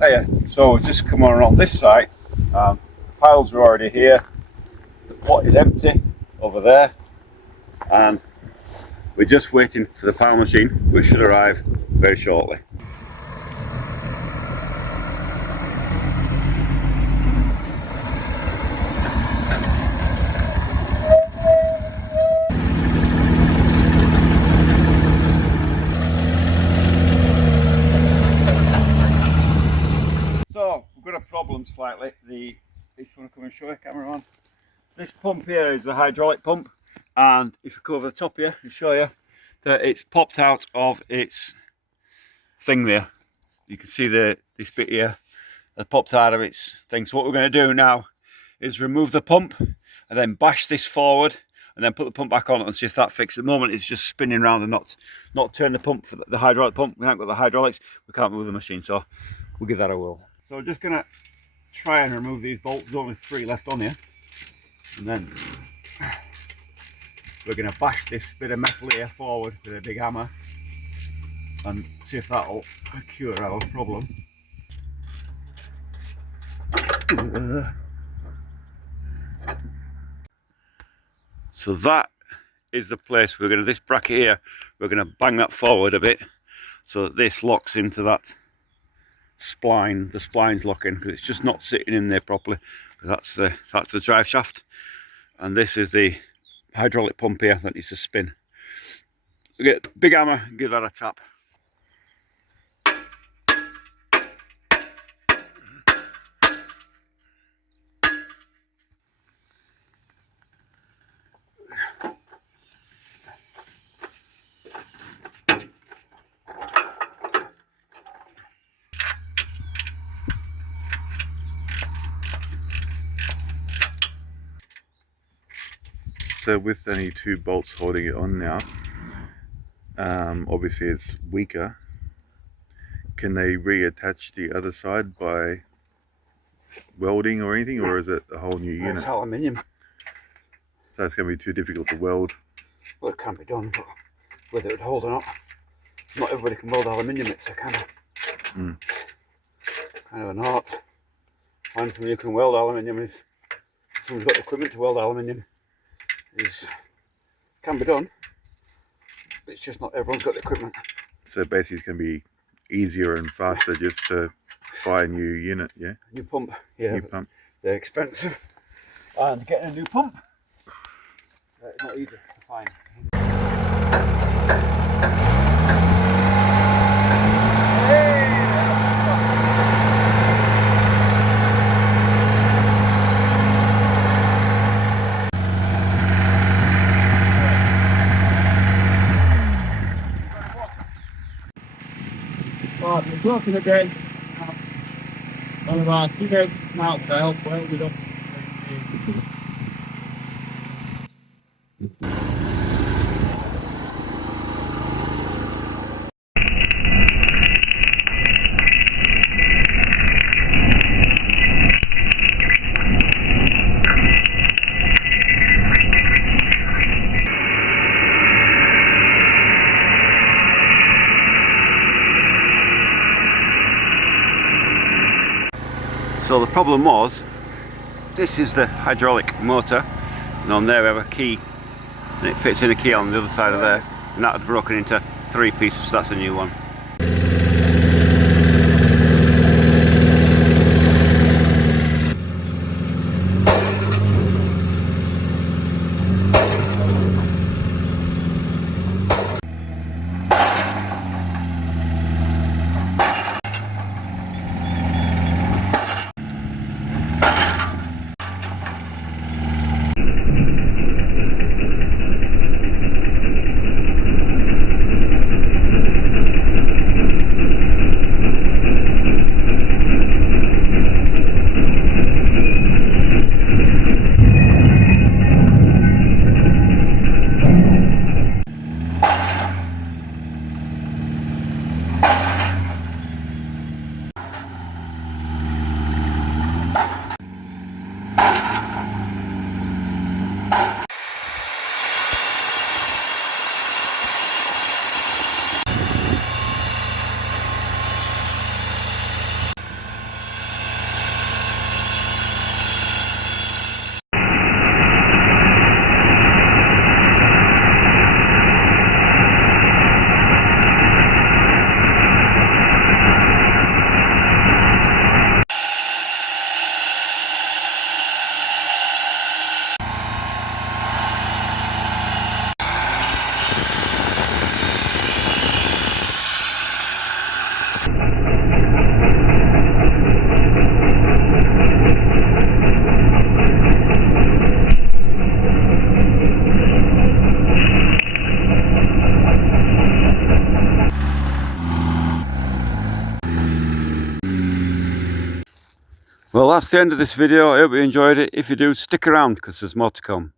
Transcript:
Oh yeah, so we've just come on this side. Piles are already here. The plot is empty over there, and we're just waiting for the pile machine, which should arrive very shortly. So we've got a problem slightly. This one, come and show you, cameraman. This pump here is the hydraulic pump, and if you go over the top here and show you that it's popped out of its thing there. You can see this bit here has popped out of its thing. So what we're going to do now is remove the pump and then bash this forward and then put the pump back on and see if that fixes. At the moment it's just spinning around and not turn the pump for the hydraulic pump. We haven't got the hydraulics, we can't move the machine, so we'll give that a whirl. So we're just going to try and remove these bolts. There's only 3 left on here, and then we're going to bash this bit of metal here forward with a big hammer and see if that'll cure our problem. So that is the place we're going to, this bracket here, we're going to bang that forward a bit so that this locks into that spline. The spline's locking because it's just not sitting in there properly. That's the drive shaft, and this is the hydraulic pump here that needs to spin. We get a big hammer and give that a tap. So with only 2 bolts holding it on now, obviously it's weaker. Can they reattach the other side by welding or anything, or is it a whole new unit? It's aluminium. So it's going to be too difficult to weld. Well, it can be done, but whether it would hold or not, not everybody can weld aluminium. It's a kind of an art. Find somebody who can weld aluminium. Is someone's got the equipment to weld aluminium. Can be done, but it's just not everyone's got the equipment. So basically it's going to be easier and faster just to buy a new unit, yeah? New pump, yeah. New pump. They're expensive, and getting a new pump, not easy to find. We're working again. One of our teammates come out to help weld it up. So the problem was, this is the hydraulic motor, and on there we have a key, and it fits in a key on the other side of there, and that had broken into 3 pieces, so that's a new one. Well, that's the end of this video. I hope you enjoyed it. If you do, stick around because there's more to come.